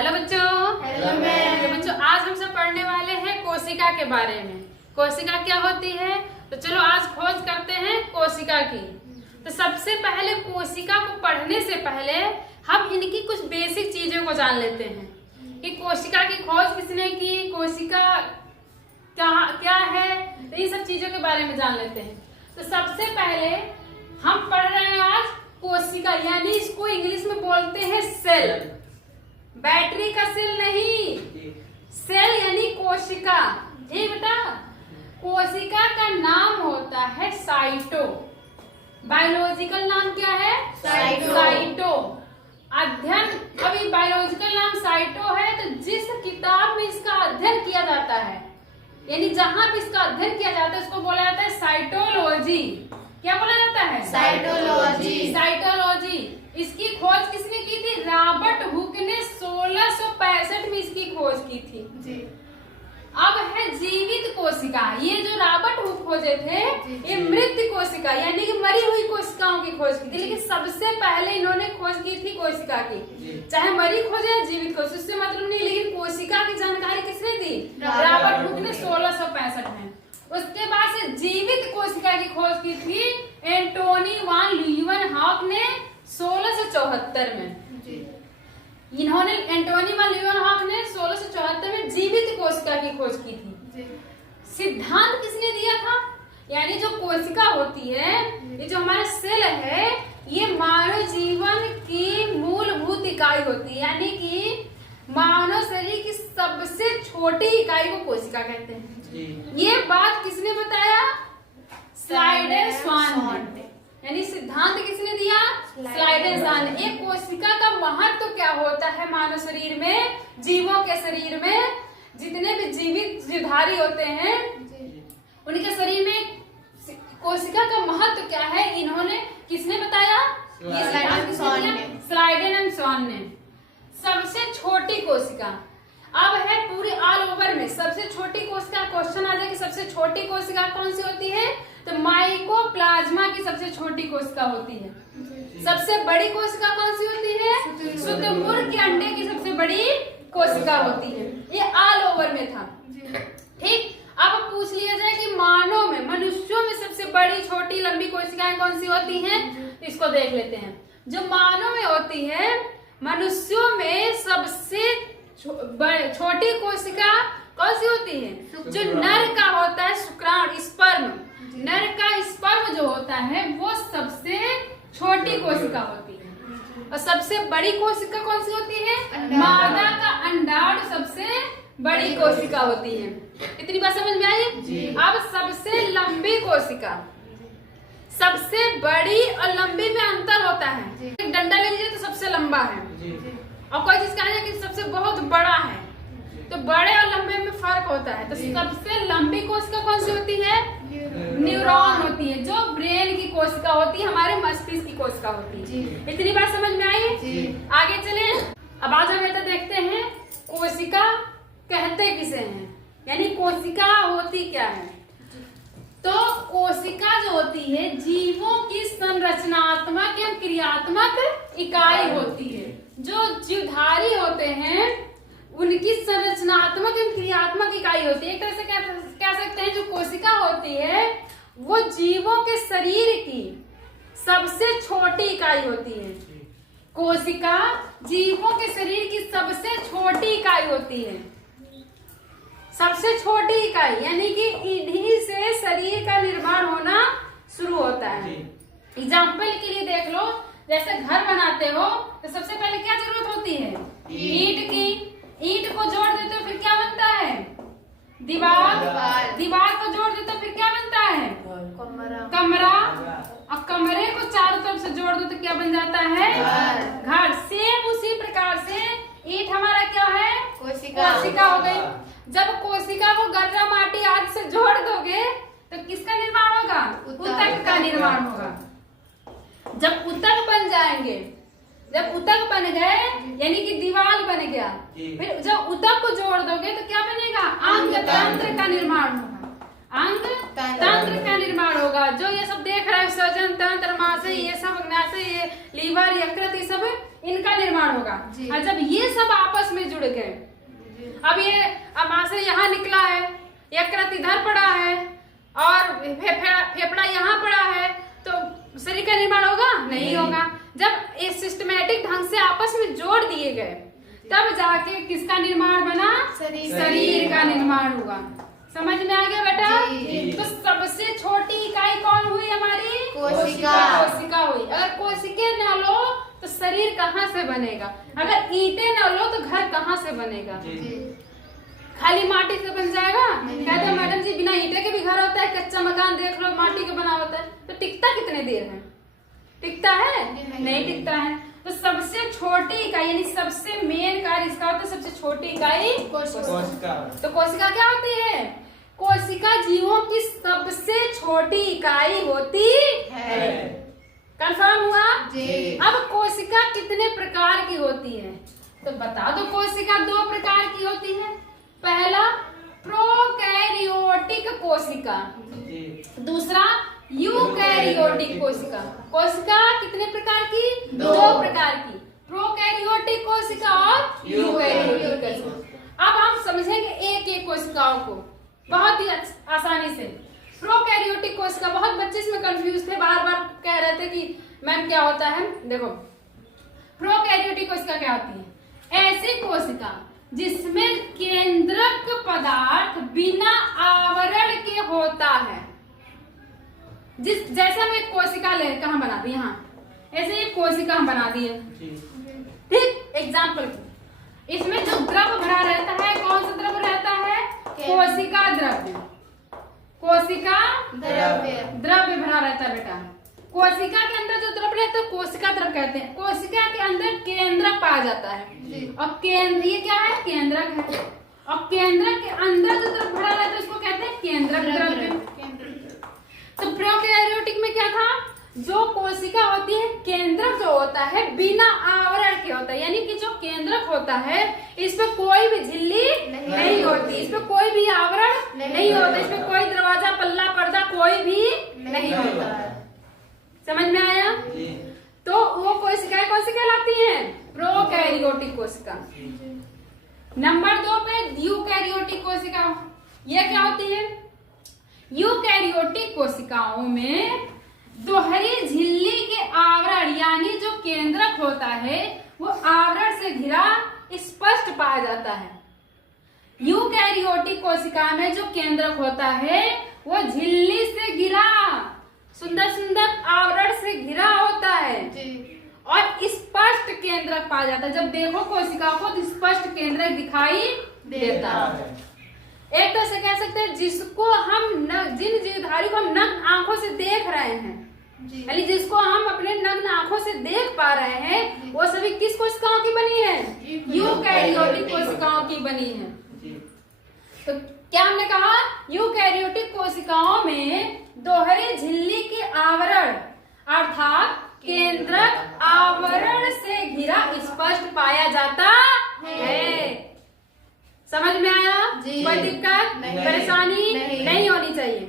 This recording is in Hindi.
हेलो बच्चों। Hello ma'am. तो बच्चों आज हम सब पढ़ने वाले हैं कोशिका के बारे में। कोशिका क्या होती है, तो चलो आज खोज करते हैं कोशिका की। तो सबसे पहले कोशिका को पढ़ने से पहले हम इनकी कुछ बेसिक चीजों को जान लेते हैं कि कोशिका की खोज किसने की, कोशिका क्या है, तो इन सब चीजों के बारे में जान लेते हैं। तो सबसे पहले हम पढ़ रहे हैं आज कोशिका, यानी इसको इंग्लिश में बोलते हैं सेल। बैटरी का सेल नहीं, सेल यानी कोशिका। ठीक बेटा, कोशिका का नाम होता है साइटो। बायोलॉजिकल नाम क्या है? साइटो। अध्ययन, अभी बायोलॉजिकल नाम साइटो है। तो जिस किताब में इसका अध्ययन किया जाता है, यानी जहां भी इसका अध्ययन किया जाता है, उसको बोला जाता है साइटोलॉजी। क्या बोला जाता है? साइटोलॉजी। इसकी खोज किसने की थी? रॉबर्ट हुक ने 1665 में इसकी खोज की थी जी। अब है जीवित कोशिका। ये जो रॉबर्ट हुक खोजे थे, ये मृत कोशिका यानी कि मरी हुई कोशिकाओं की खोज की थी। लेकिन सबसे पहले इन्होंने खोज की थी कोशिका की। चाहे मरी खोजे या जीवित खोज, उससे मतलब नहीं, लेकिन कोशिका की जानकारी किसने दी? रॉबर्ट हुक ने 1665 में। उसके बाद से जीवित कोशिका की खोज की थी एंटोनी वान ल्यूवेनहॉक ने 1674 में। इन्होंने एंटोनी वान ल्यूवेनहॉक ने 1674 में जीवित कोशिका की खोज की थी। सिद्धांत किसने दिया था? यानी जो कोशिका होती है, ये जो हमारा सेल है, ये मानव जीवन की मूलभूत इकाई होती है। यानी कि मानव शरीर की सबसे छोटी इकाई को कोशिका कहते हैं। ये बात किसने बताया? स्लाइडेन-स्वान ने। यानी सिद्धांत किसने दिया? स्लाइडेन-स्वान ने। एक कोशिका का महत्व क्या होता है मानव शरीर में, जीवों के शरीर में, जितने भी जीवित जीवधारी होते हैं उनके शरीर में कोशिका का महत्व क्या है, इन्होंने किसने बताया? स्लाइडेन-स्वान ने। सबसे छोटी कोशिका, अब है पूरे ऑल ओवर में सबसे छोटी कोशिका। क्वेश्चन आ जाए कि सबसे छोटी कोशिका कौन सी होती है, तो माइकोप्लाज्मा की सबसे छोटी कोशिका होती है। सबसे बड़ी कोशिका कौन सी होती है? शुतुरमुर्ग के अंडे की सबसे बड़ी कोशिका होती है। ये ऑल ओवर में था। ठीक, अब पूछ लिया जाए कि मानव में, मनुष्यों में सबसे बड़ी, छोटी, लंबी कोशिकाएं कौन सी होती हैं, इसको देख लेते हैं। जो मानव में होती है, मनुष्यों में सबसे छोटी कोशिका कौन सी होती है? जो नर का होता है शुक्राणु, स्पर्म। नर का स्पर्म जो होता है वो सबसे छोटी कोशिका होती है। और सबसे बड़ी कोशिका कौन सी होती है? मादा का अंडाणु सबसे बड़ी कोशिका होती है। इतनी बात समझ में आई? अब सबसे लंबी कोशिका, सबसे बड़ी और लंबी में अंतर होता है। एक डंडा ले लीजिए तो सबसे लंबा है, और कोई चीज कहा कि सबसे बहुत बड़ा है, तो बड़े और लंबे में फर्क होता है। तो सबसे लंबी कोशिका कौन सी होती है? न्यूरॉन होती है, जो ब्रेन की कोशिका होती है, हमारे मस्तिष्क की कोशिका होती है। इतनी बात समझ में आई? आगे चले। अब आज हम बेटा देखते हैं कोशिका कहते किसे हैं, यानी कोशिका होती क्या है। तो कोशिका जो होती है जीवों की संरचनात्मक एवं क्रियात्मक इकाई होती है। जो जीवधारी होते हैं उनकी संरचनात्मक एवं क्रियात्मक इकाई होती है। एक तरह से कह सकते हैं जो कोशिका होती है वो जीवों के शरीर की सबसे छोटी इकाई होती है। कोशिका जीवों के शरीर की सबसे छोटी इकाई होती है। सबसे छोटी इकाई, यानी कि इन्हीं से शरीर का निर्माण होना शुरू होता है। एग्जाम्पल के लिए देख लो, जैसे घर बनाते हो तो सबसे पहले क्या जरूरत होती है? ईंट की। ईंट को जोड़ देते हो फिर क्या बनता है? दीवार। दीवार को जोड़ देते हो फिर क्या बनता है? कमरा। और कमरे को चारों तरफ से जोड़ दो तो क्या बन जाता है? घर। सेम उसी प्रकार से ईंट हमारा क्या है? कोशिका हो गई। जब कोशिका को गड्ढा, माटी आदि से जोड़ दोगे तो किसका निर्माण होगा? ऊतक का निर्माण होगा। जब ऊतक बन जाएंगे, जब ऊतक बन गए यानी कि दीवार बन गया, फिर जब ऊतक को जोड़ दोगे तो क्या बनेगा? अंग तंत्र का निर्माण होगा। अंग तंत्र का निर्माण होगा। जो ये सब देख रहे हैं, स्वजन तंत्र, माशय, ये सब अग्नाशय, ये लीवर, यकृत, ये सब इनका निर्माण होगा। और जब ये सब आपस में जुड़ अब आशय यहाँ निकला है, यकृत इधर पड़ा है और फेफड़ा यहाँ पड़ा है, तो शरीर का निर्माण होगा? नहीं होगा। जब ये सिस्टमेटिक ढंग से आपस में जोड़ दिए गए तब जाके किसका निर्माण बना? शरीर का निर्माण हुआ। समझ में आ गया बेटा? तो सबसे छोटी इकाई कौन हुई हमारी? कोशिका। कोशिका हुई। अगर कोशिके न लो तो शरीर कहाँ से बनेगा? अगर ईंटें न लो तो घर कहाँ से बनेगा? खाली माटी से बन जाएगा? कहते हैं मैडम जी बिना ईंटे के भी घर होता है, कच्चा मकान देख लो माटी के बना होता है, तो टिकता कितने देर है? टिकता है? नहीं टिकता है। तो सबसे छोटी इकाई यानी सबसे मेन कार्य इसका होता है, सबसे छोटी इकाई कोशिका। तो कोशिका क्या होती है? कोशिका जीवों की सबसे छोटी इकाई होती है। कंफर्म हुआ? जी। अब कोशिका कितने प्रकार की होती है? तो बता दो। कोशिका दो प्रकार की होती है। पहला प्रोकैरियोटिक कोशिका, दूसरा यूकैरियोटिक कोशिका। कोशिका कितने प्रकार की? दो प्रकार की, प्रोकैरियोटिक कोशिका और यूकैरियोटिक कोशिका। अब हम समझेंगे एक एक कोशिकाओं को बहुत ही आसानी से। प्रोकैरियोटिक कोशिका, बहुत बच्चे इसमें कंफ्यूज थे, बार बार कह रहे थे कि मैम क्या होता है। देखो प्रोकैरियोटिक कोशिका क्या होती है? ऐसी कोशिका जिसमें केंद्रक पदार्थ बिना आवरण के होता है। जैसे हम एक कोशिका ले कहाँ बना दी, यहाँ ऐसे एक कोशिका हम बना दिए, ठीक? एग्जाम्पल, इसमें जो द्रव भरा रहता है, कौन सा द्रव रहता है? कोशिका द्रव्य। कोशिका द्रव्य भरा रहता है बेटा। कोशिका के अंदर जो द्रव रहता है कोशिका द्रव कहते हैं। कोशिका के अंदर केंद्रक पाया जाता है और केंद्र ये क्या है? केंद्रक है। और केंद्रक के अंदर जो द्रव भरा रहता है उसको कहते हैं केंद्रक द्रव्य। तो प्रोकैरियोटिक में क्या था? जो कोशिका होती है, केंद्रक जो होता है बिना आवरण के होता है, यानी कि जो केंद्रक होता है इस पे कोई भी झिल्ली नहीं होती, इस पे कोई भी आवरण नहीं होता, इस पे कोई दरवाजा पल्ला पर्दा कोई भी नहीं होता। समझ में आया? तो वो कोशिकाएं कौन सी कहलाती हैं? प्रोकैरियोटिक कोशिका। नंबर 2 पे यूकैरियोटिक कोशिका। ये क्या होती है? यूकैरियोटिक कोशिकाओं में दोहरी झिल्ली के आवरण यानी जो केंद्रक होता है वो आवरण से घिरा स्पष्ट पाया जाता है। यूकैरियोटिक कोशिका में जो केंद्रक होता है वो झिल्ली से घिरा, सुंदर सुंदर आवरण से घिरा होता है और स्पष्ट केंद्रक पाया जाता है। जब देखो कोशिका को तो स्पष्ट केंद्रक दिखाई देता है। एक तो से कह सकते हैं जिसको हम जिन जीवधारी को हम नग्न आंखों से देख रहे हैं, यानी जिसको हम अपने नग्न आंखों से देख पा रहे हैं, वो सभी किस कोशिकाओं की बनी है? यूकैरियोटिक कोशिकाओं की बनी है। तो क्या हमने कहा? यूकैरियोटिक कोशिकाओं में दोहरे झिल्ली के आवरण अर्थात केंद्रक आवरण से घिरा स्पष्ट पाया जाता है। समझ में आया? कोई दिक्कत परेशानी नहीं होनी चाहिए।